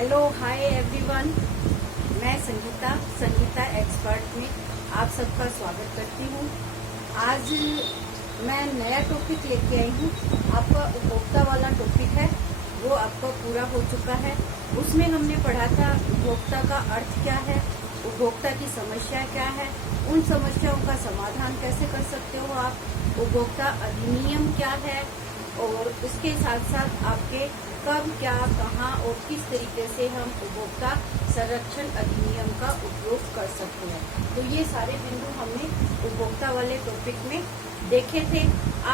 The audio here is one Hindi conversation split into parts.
हेलो हाय एवरीवन, मैं संगीता एक्सपर्ट में आप सबका स्वागत करती हूँ। आज मैं नया टॉपिक लेके आई हूँ। आपका उपभोक्ता वाला टॉपिक है, वो आपका पूरा हो चुका है। उसमें हमने पढ़ा था उपभोक्ता का अर्थ क्या है, उपभोक्ता की समस्या क्या है, उन समस्याओं का समाधान कैसे कर सकते हो आप, उपभोक्ता अधिनियम क्या है और इसके साथ साथ आपके कब क्या कहाँ और किस तरीके से हम उपभोक्ता संरक्षण अधिनियम का उपयोग कर सकते हैं। तो ये सारे बिंदु हमने उपभोक्ता वाले टॉपिक में देखे थे।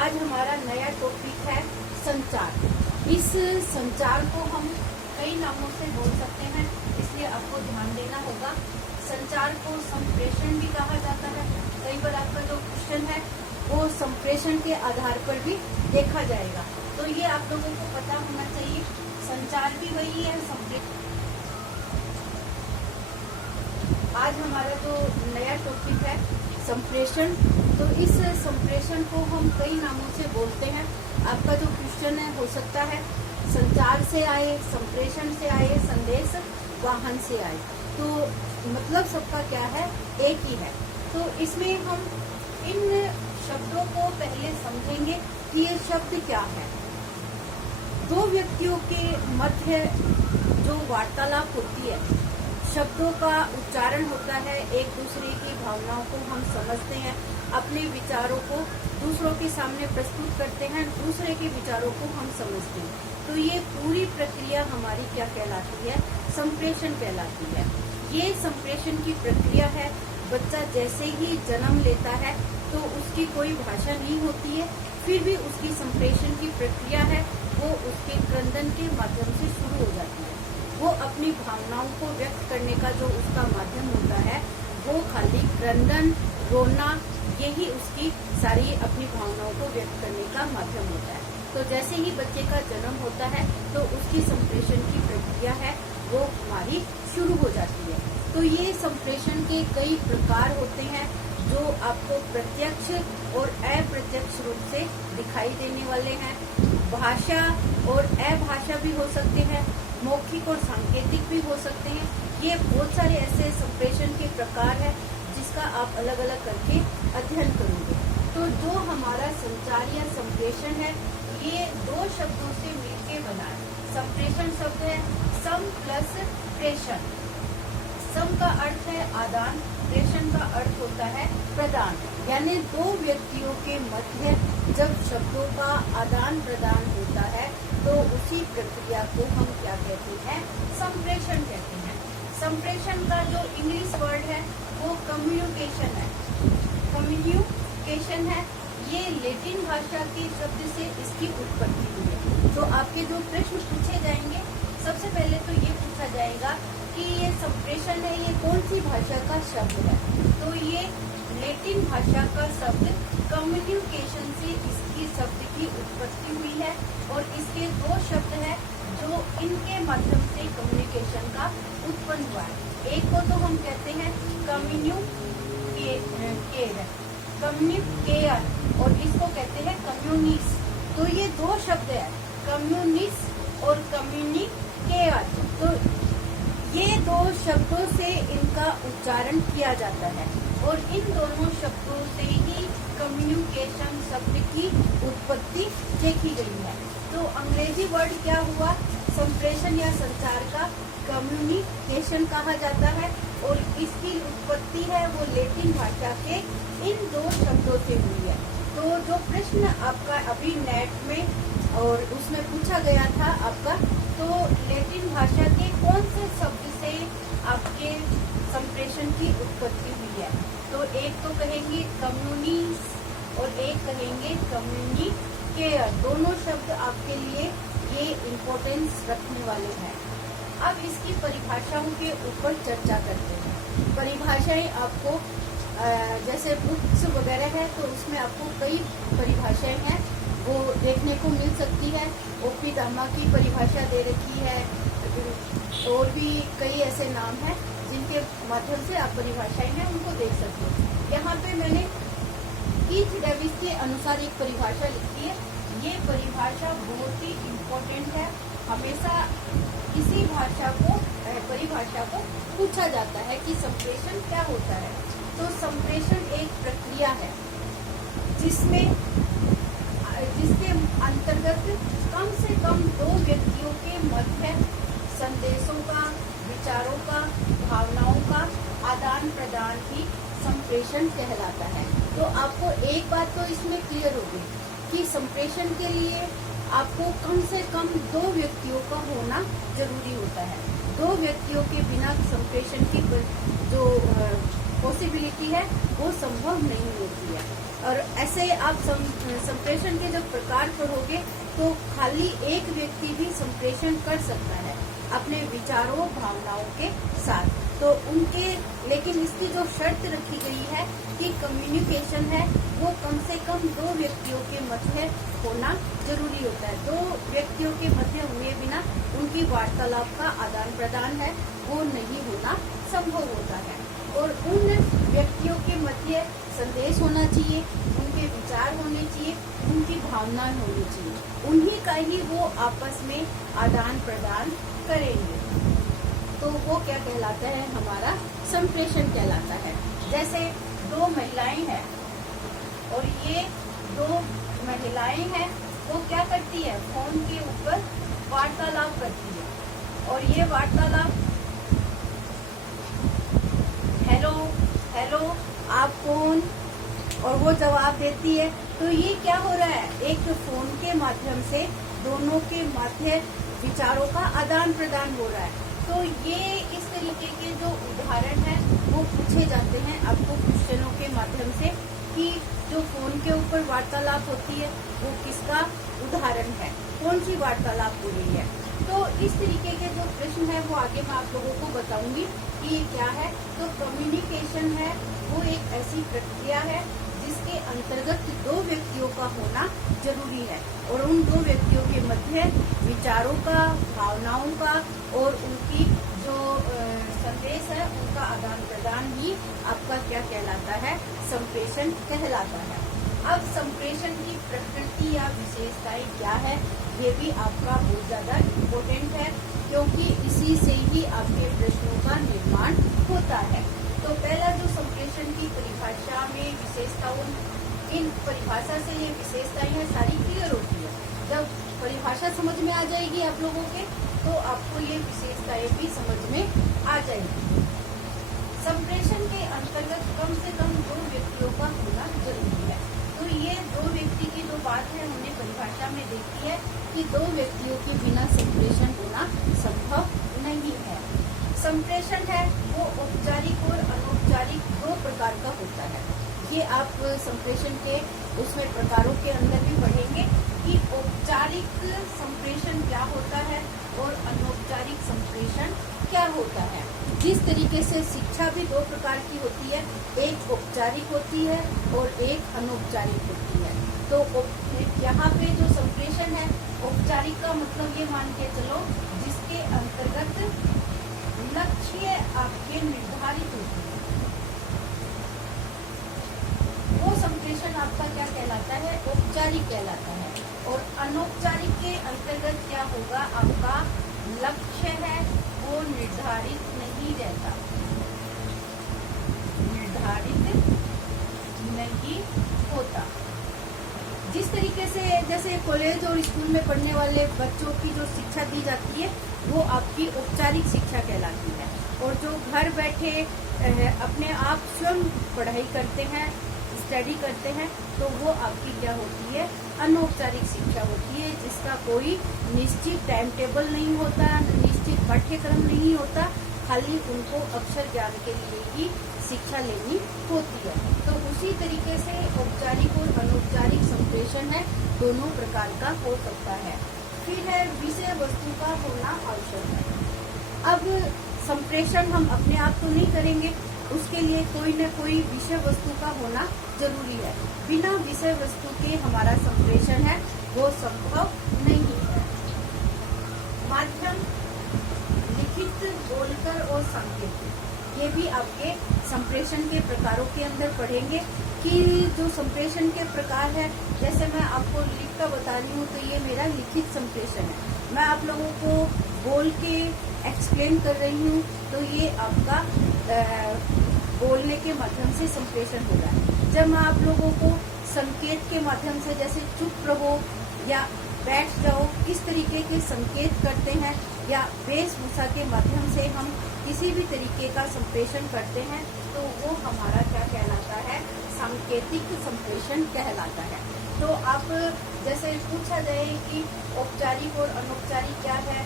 आज हमारा नया टॉपिक है संचार। इस संचार को हम कई नामों से बोल सकते हैं, इसलिए आपको ध्यान देना होगा। संचार को संप्रेषण भी कहा जाता है। कई बार आपका जो क्वेश्चन है वो संप्रेषण के आधार पर भी देखा जाएगा, तो ये आप लोगों को पता होना चाहिए। संचार भी वही है, संप्रेषण। आज हमारा जो नया टॉपिक है संप्रेषण, तो इस संप्रेषण को हम कई नामों से बोलते हैं। आपका जो क्वेश्चन है हो सकता है संचार से आए, संप्रेषण से आए, संदेश वाहन से आए, तो मतलब सबका क्या है, एक ही है। तो इसमें हम इन शब्दों को पहले समझेंगे कि ये शब्द क्या है। दो व्यक्तियों के मध्य जो वार्तालाप होती है, शब्दों का उच्चारण होता है, एक दूसरे की भावनाओं को हम समझते हैं, अपने विचारों को दूसरों के सामने प्रस्तुत करते हैं, दूसरे के विचारों को हम समझते हैं। तो ये पूरी प्रक्रिया हमारी क्या कहलाती है, संप्रेषण कहलाती है। ये संप्रेषण की प्रक्रिया है। बच्चा जैसे ही जन्म लेता है तो उसकी कोई भाषा नहीं होती है, फिर भी उसकी संप्रेषण की प्रक्रिया है वो उसके क्रंदन के माध्यम से शुरू हो जाती है। वो अपनी भावनाओं को व्यक्त करने का जो उसका माध्यम होता है वो खाली क्रंदन, रोना, यही उसकी सारी अपनी भावनाओं को व्यक्त करने का माध्यम होता है। तो जैसे ही बच्चे का जन्म होता है तो उसकी संप्रेषण की प्रक्रिया है वो हमारी शुरू हो जाती है। तो ये संप्रेषण के कई प्रकार होते हैं जो आपको प्रत्यक्ष और अप्रत्यक्ष रूप से दिखाई देने वाले हैं। भाषा और अभाषा भी हो सकते हैं, मौखिक और सांकेतिक भी हो सकते हैं। ये बहुत सारे ऐसे संप्रेषण के प्रकार है जिसका आप अलग अलग करके अध्ययन करोगे। तो जो हमारा संचार या संप्रेषण है ये दो शब्दों से मिलकर बना है। संप्रेषण शब्द है सम प्लस प्रेषण। सम का अर्थ है आदान, प्रेषण का अर्थ होता है प्रदान। यानी दो व्यक्तियों के मध्य जब शब्दों का आदान प्रदान होता है तो उसी प्रक्रिया को हम क्या कहते हैं, संप्रेषण कहते हैं। संप्रेषण का जो इंग्लिश वर्ड है वो कम्युनिकेशन है। कम्युनिकेशन है, ये लैटिन भाषा के शब्द से इसकी उत्पत्ति हुई है। तो आपके जो प्रश्न पूछे जाएंगे, सबसे पहले तो ये पूछा जाएगा कि ये संप्रेषण है ये कौन सी भाषा का शब्द है। तो ये लैटिन भाषा का शब्द कम्युनिकेशन से इसकी शब्द की उत्पत्ति हुई है और इसके दो शब्द हैं जो इनके माध्यम से कम्युनिकेशन का उत्पन्न हुआ है। एक को तो हम कहते हैं कम्युनिकेयर और इसको कहते हैं कम्युनिस। तो ये दो शब्द है, कम्युनिस और कम्युनिकेयर। तो ये दो शब्दों से इनका उच्चारण किया जाता है और इन दोनों शब्दों से ही कम्युनिकेशन शब्द की उत्पत्ति देखी गई है। तो अंग्रेजी वर्ड क्या हुआ, संप्रेषण या संचार का कम्युनिकेशन कहा जाता है और इसकी उत्पत्ति है वो लैटिन भाषा के इन दो शब्दों से हुई है। तो जो प्रश्न आपका अभी नेट में और उसमें पूछा गया था आपका, तो लैटिन भाषा के कौन से शब्द से आपके संप्रेषण की उत्पत्ति हुई है। तो एक तो कहेंगे कम्युनिस और एक कहेंगे कम्युनिकेयर। दोनों शब्द आपके लिए ये इम्पोर्टेंस रखने वाले हैं। अब इसकी परिभाषाओं के ऊपर चर्चा करते हैं। परिभाषाएं आपको जैसे बुक्स वगैरह है तो उसमें आपको कई परिभाषाएं हैं वो देखने को मिल सकती है। ओपी दामा की परिभाषा दे रखी है और भी कई ऐसे नाम हैं जिनके माध्यम से आप परिभाषाएं हैं उनको देख सकते हो। यहाँ पे मैंने कीथ डेविस के अनुसार एक परिभाषा लिखी है। ये परिभाषा बहुत ही इम्पोर्टेंट है हमेशा इसी भाषा को परिभाषा को पूछा जाता है कि संप्रेषण क्या होता है। तो संप्रेषण एक प्रक्रिया है जिसके अंतर्गत कम से कम दो व्यक्तियों के मध्य संदेशों का, विचारों का, भावनाओं का आदान प्रदान ही संप्रेषण कहलाता है। तो आपको एक बात तो इसमें क्लियर होगी कि संप्रेषण के लिए आपको कम से कम दो व्यक्तियों का होना जरूरी होता है। दो व्यक्तियों के बिना संप्रेषण की जो पॉसिबिलिटी है वो संभव नहीं होती है। और ऐसे आप संप्रेषण के जब प्रकार पढ़ोगे तो खाली एक व्यक्ति भी संप्रेषण कर सकता है अपने विचारों, भावनाओं के साथ। तो लेकिन इसकी जो शर्त रखी गई है कि कम्युनिकेशन है वो कम से कम दो व्यक्तियों के मध्य होना जरूरी होता है। दो व्यक्तियों के मध्य हुए बिना उनकी वार्तालाप का आदान प्रदान है वो नहीं होना संभव होता है। और उन व्यक्तियों के मध्य संदेश होना चाहिए, उनके विचार होने चाहिए, उनकी भावनाएं होनी चाहिए, उन्हीं का ही वो आपस में आदान प्रदान करेंगे। तो वो क्या कहलाता है, हमारा संप्रेषण कहलाता है। जैसे दो महिलाएं हैं और ये दो महिलाएं हैं, वो क्या करती है, फोन के ऊपर वार्तालाप करती है। और ये वार्तालाप हेलो हेलो आप कौन, और वो जवाब देती है। तो ये क्या हो रहा है, एक फोन के माध्यम से दोनों के मध्य विचारों का आदान प्रदान हो रहा है। तो ये इस तरीके के जो उदाहरण है वो पूछे जाते हैं आपको क्वेश्चनों के माध्यम से कि जो फोन के ऊपर वार्तालाप होती है वो किसका उदाहरण है, कौन सी वार्तालाप हो रही है। तो इस तरीके के जो प्रश्न है वो आगे मैं आप लोगों को बताऊंगी कि ये क्या है। तो कम्युनिकेशन है वो एक ऐसी प्रक्रिया है जिसके अंतर्गत दो व्यक्तियों का होना जरूरी है और उन दो व्यक्तियों के मध्य विचारों का, भावनाओं का और उनकी जो संदेश है उनका आदान प्रदान ही आपका क्या कहलाता है, संप्रेषण कहलाता है। अब संप्रेषण की प्रकृति या विशेषताएं क्या है ये भी आपका बहुत ज्यादा इम्पोर्टेंट है क्योंकि इसी से ही आपके प्रश्नों का निर्माण होता है। तो पहला जो संप्रेषण की परिभाषा में विशेषताओं, इन परिभाषा से ये विशेषताएं हैं सारी क्लियर होती है। जब परिभाषा समझ में आ जाएगी आप लोगों के तो आपको ये विशेषताएं भी समझ में आ जाएगी। संप्रेषण के अंतर्गत कम से कम दो व्यक्तियों का होना जरूरी है। तो ये दो व्यक्ति की जो बात है हमने परिभाषा में देखी है कि दो व्यक्तियों के बिना संप्रेषण होना संभव नहीं है। संप्रेषण है वो औपचारिक और अनौपचारिक दो प्रकार का होता है। ये आप संप्रेषण के उसमें प्रकारों के अंदर भी पढ़ेंगे कि औपचारिक संप्रेषण क्या होता है और अनौपचारिक संप्रेषण क्या होता है। जिस तरीके से शिक्षा भी दो प्रकार की होती है, एक औपचारिक होती है और एक अनौपचारिक होती है। तो यहाँ पे जो संप्रेषण है औपचारिक का मतलब ये मान के चलो जिसके अंतर्गत लक्ष्य आपके निर्धारित होते हैं, वो संप्रेषण आपका क्या कहलाता है, औपचारिक कहलाता है। और अनौपचारिक के अंतर्गत क्या होगा, आपका लक्ष्य है वो निर्धारित नहीं रहता, निर्धारित नहीं होता। जिस तरीके से जैसे कॉलेज और स्कूल में पढ़ने वाले बच्चों की जो शिक्षा दी जाती है वो आपकी औपचारिक शिक्षा कहलाती है। और जो घर बैठे अपने आप स्वयं पढ़ाई करते हैं, स्टडी करते हैं, तो वो आपकी क्या होती है, अनौपचारिक शिक्षा होती है, जिसका कोई निश्चित टाइम टेबल नहीं होता, निश्चित पाठ्यक्रम नहीं होता, खाली उनको अक्षर ज्ञान के लिए ही शिक्षा लेनी होती है। तो उसी तरीके से औपचारिक और अनौपचारिक संप्रेषण है, दोनों प्रकार का हो सकता है। फिर है विषय वस्तु का होना आवश्यक है। अब संप्रेषण हम अपने आप तो नहीं करेंगे, उसके लिए कोई न कोई विषय वस्तु का होना जरूरी है। बिना विषय वस्तु के हमारा संप्रेषण है वो संभव नहीं है। माध्यम लिखित, बोलकर और सांकेतिक, ये भी आपके संप्रेषण के प्रकारों के अंदर पढ़ेंगे कि जो संप्रेषण के प्रकार है, जैसे मैं आपको लिख कर बता रही हूँ तो ये मेरा लिखित संप्रेषण है, मैं आप लोगों को बोल के एक्सप्लेन कर रही हूँ, तो ये आपका बोलने के माध्यम से संप्रेषण हो रहा है। जब मैं आप लोगों को संकेत के माध्यम से, जैसे चुप रहो या बैठ जाओ, किस तरीके के संकेत करते हैं, या वेशभूषा के माध्यम से हम किसी भी तरीके का संप्रेषण करते हैं, तो वो हमारा क्या कहलाता है, सांकेतिक संप्रेषण कहलाता है। तो आप जैसे पूछा जाए कि औपचारिक और अनौपचारिक क्या है,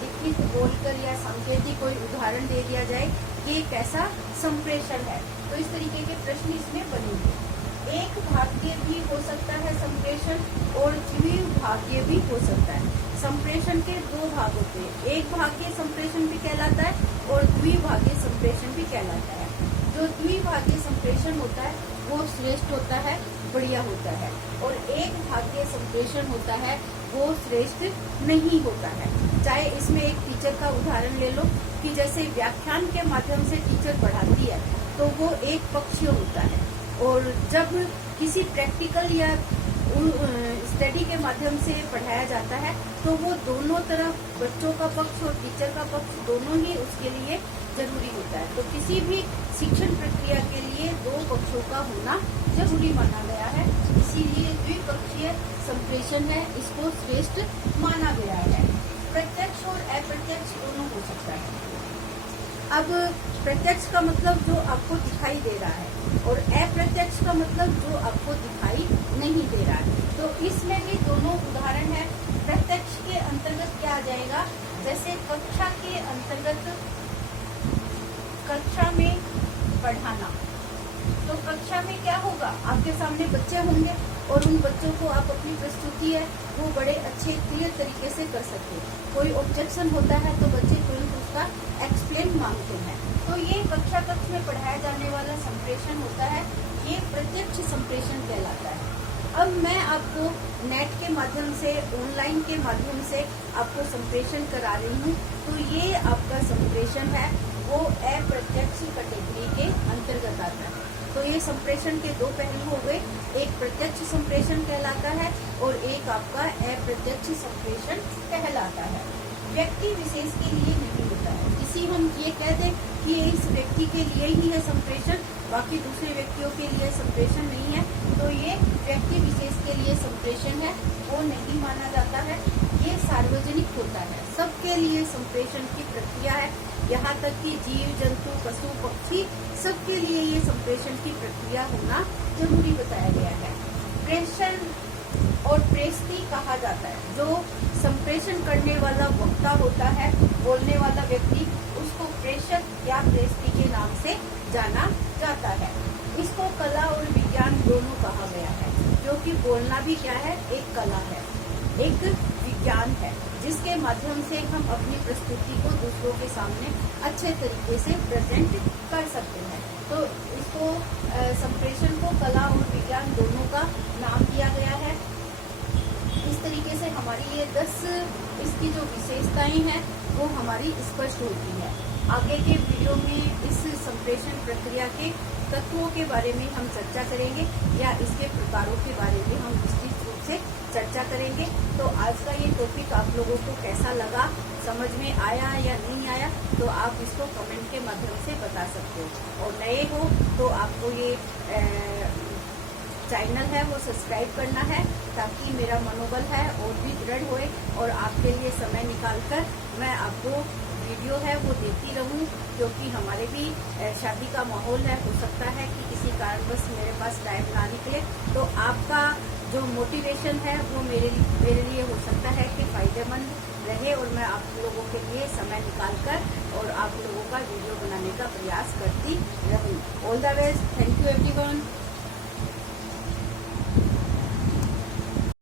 लिखित बोलकर या सांकेतिक कोई उदाहरण दे दिया जाए, ये कैसा संप्रेषण है, तो इस तरीके के प्रश्न इसमें बनेंगे। एक भाग्य भी हो सकता है संप्रेषण, और द्विभाग्य भी हो सकता है। संप्रेषण के दो भाग होते हैं, एक भाग्य संप्रेषण भी कहलाता है और द्विभाग्य संप्रेषण भी कहलाता है। जो द्विभाग्य संप्रेषण होता है वो श्रेष्ठ होता है, बढ़िया होता है, और एक भाग्य संप्रेषण होता है वो श्रेष्ठ नहीं होता है। चाहे इसमें एक टीचर का उदाहरण ले लो कि जैसे व्याख्यान के माध्यम से टीचर पढ़ाती है तो वो एक पक्षीय होता है, और जब किसी प्रैक्टिकल या स्टडी के माध्यम से पढ़ाया जाता है तो वो दोनों तरफ, बच्चों का पक्ष और टीचर का पक्ष, दोनों ही उसके लिए जरूरी होता है। तो किसी भी शिक्षण प्रक्रिया के लिए दो पक्षों का होना जरूरी माना गया है, इसीलिए द्विपक्षीय संप्रेषण है, इसको श्रेष्ठ माना गया है। प्रत्यक्ष और अप्रत्यक्ष दोनों हो सकता है। अब प्रत्यक्ष का मतलब जो आपको दिखाई दे रहा है, और अप्रत्यक्ष का मतलब जो आपको दिखाई नहीं दे रहा है। तो इसमें भी दोनों उदाहरण है। प्रत्यक्ष के अंतर्गत क्या आ जाएगा, जैसे कक्षा के अंतर्गत कक्षा में पढ़ाना, तो कक्षा में क्या होगा, आपके सामने बच्चे होंगे और उन बच्चों को आप अपनी प्रस्तुति है वो बड़े अच्छे क्लियर तरीके से कर सकते हैं। कोई ऑब्जेक्शन होता है तो बच्चे तुरंत उसका एक्सप्लेन मांगते हैं। तो ये कक्षा कक्ष में पढ़ाया जाने वाला संप्रेषण होता है, ये प्रत्यक्ष संप्रेषण कहलाता है। अब मैं आपको नेट के माध्यम से, ऑनलाइन के माध्यम से आपको संप्रेषण करा रही हूँ, तो ये आपका संप्रेषण है वो अप्रत्यक्ष कैटेगरी के अंतर्गत आता है। तो ये संप्रेषण के दो पहलू हो गए, एक प्रत्यक्ष संप्रेषण कहलाता है और एक आपका अप्रत्यक्ष संप्रेषण कहलाता है। व्यक्ति विशेष के लिए नहीं होता है, किसी हम ये कह दें कि ये इस व्यक्ति के लिए ही है संप्रेषण, बाकी दूसरे व्यक्तियों के लिए संप्रेषण नहीं है, तो ये व्यक्ति विशेष के लिए संप्रेषण है, वो नहीं माना जाता है। ये सार्वजनिक होता है, सबके लिए संप्रेषण की प्रक्रिया है, यहाँ तक कि जीव जंतु, पशु पक्षी, सबके लिए ये संप्रेषण की प्रक्रिया होना जरूरी बताया गया है। प्रेषण और प्रेषती कहा जाता है, जो संप्रेषण करने वाला वक्ता होता है, बोलने वाला व्यक्ति, उसको प्रेषक या प्रेषती के नाम से जाना जाता है। इसको कला और विज्ञान दोनों कहा गया है, क्योंकि बोलना भी क्या है, एक कला है, एक विज्ञान है, जिसके माध्यम से हम अपनी प्रस्तुति को दूसरों के सामने अच्छे तरीके से प्रेजेंट कर सकते हैं। तो इसको संप्रेषण को कला और विज्ञान दोनों का नाम दिया गया है। इस तरीके से हमारी ये 10 इसकी जो विशेषताएं हैं वो हमारी स्पष्ट होती है। आगे के वीडियो में इस संप्रेषण प्रक्रिया के तत्वों के बारे में हम चर्चा करेंगे, या इसके प्रकारों के बारे में हम विस्तृत रूप से चर्चा करेंगे। तो आज का ये टॉपिक आप लोगों को कैसा लगा, समझ में आया या नहीं आया, तो आप इसको कमेंट के माध्यम से बता सकते हो। और नए हो तो आपको ये चैनल है वो सब्सक्राइब करना है, ताकि मेरा मनोबल है और भी दृढ़ होए, और आपके लिए समय निकालकर मैं आपको वीडियो है वो देती रहूं, क्योंकि हमारे भी शादी का माहौल है, हो सकता है कि किसी कारणवश मेरे पास टाइम ना निकले, तो आपका जो मोटिवेशन है वो मेरे लिए हो सकता है कि फायदेमंद रहे, और मैं आप लोगों के लिए समय निकालकर और आप लोगों का वीडियो बनाने का प्रयास करती रहूं। All the best, thank you everyone.